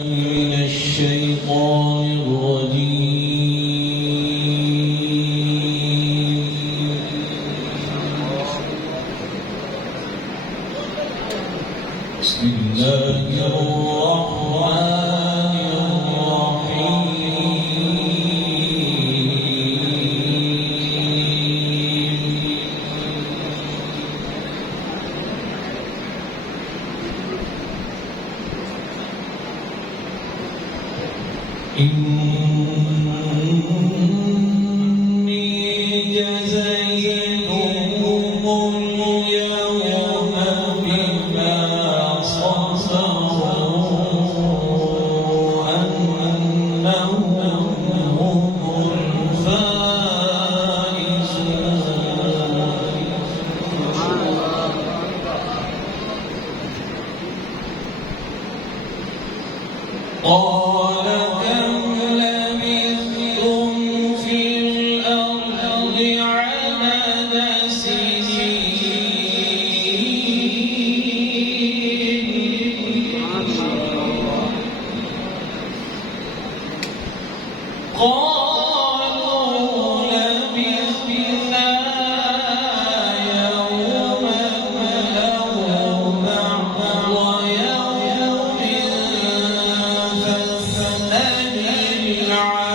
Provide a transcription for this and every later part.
من الشيطان الرجيم. بسم الله الرحمن إني جزيتهم اليوم بما صبروا أنهم هم الفائزون. قال كم لبثتم في الأرض عدد سنين قالوا لبثنا يوما أو بعض يوم فاسأل العالمين.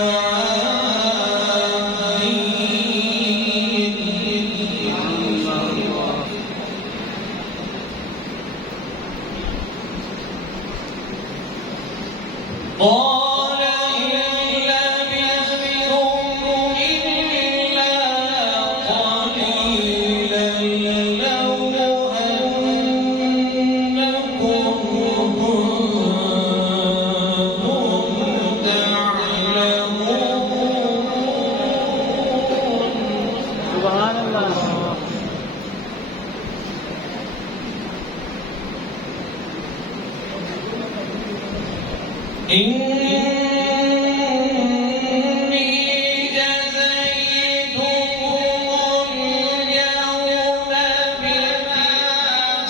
قال إن لبثتم إلا قليلا لو أنكم كنتم تعلمون. سبحان الله. إني جزيتهم اليوم بما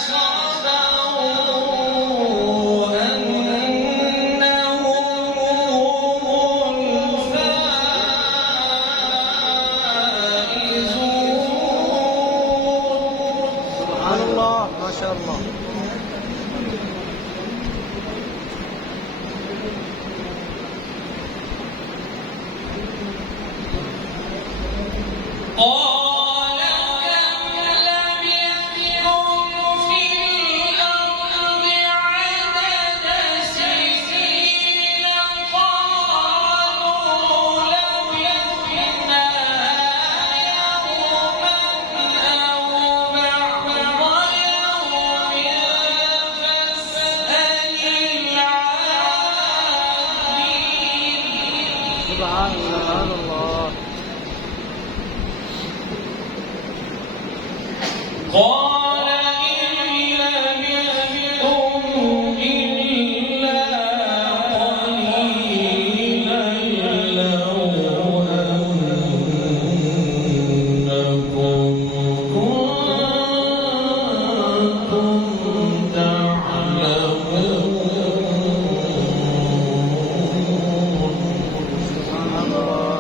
صبروا أنهم هم الفائزون. سبحان الله، ما شاء الله. قال كم لبثتم في الأرض عدد سنين قالوا لبثنا يوما أو بعض يوم فاسأل العالمين. سبحان الله. قال إن لبثتم إلا قليلا لو أنكم كنتم تعلمون. سبحان الله.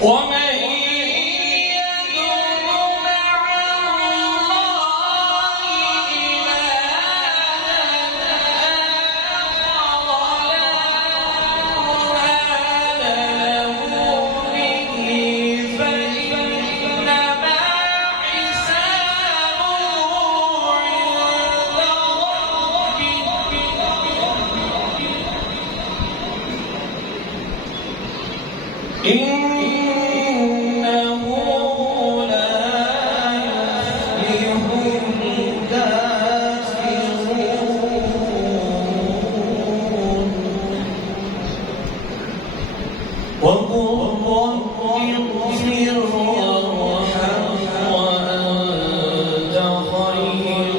ومن يدعو مع الله إلها آخر لا برهان له به فإنما حسابه عند ربه إنه لا يفلح الكافرون وقل رب اغفر وارحم وأنت خير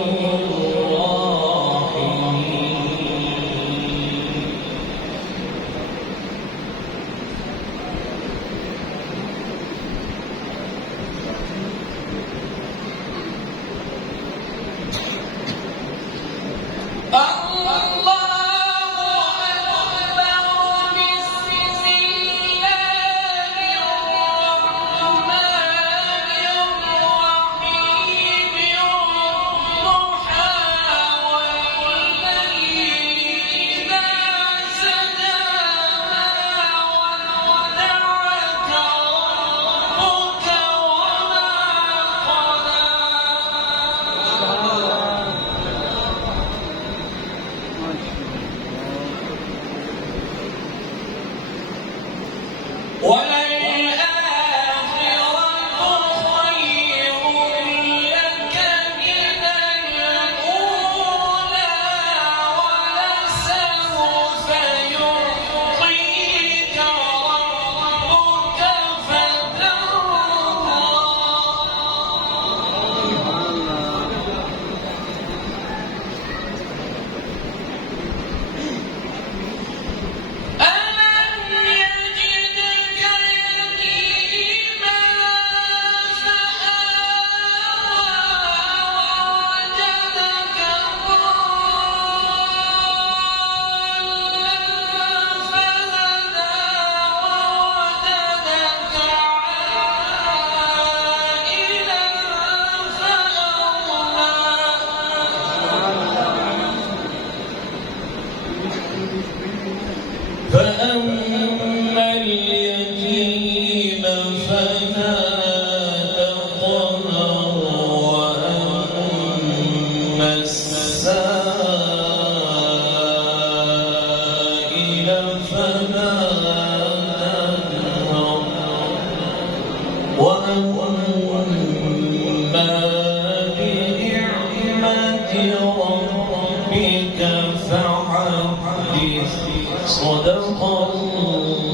الراحمين فأما اليتيم فلا تقهر وأما السائل فلا تنهر وأما بنعمة ربك فحدث صدق الله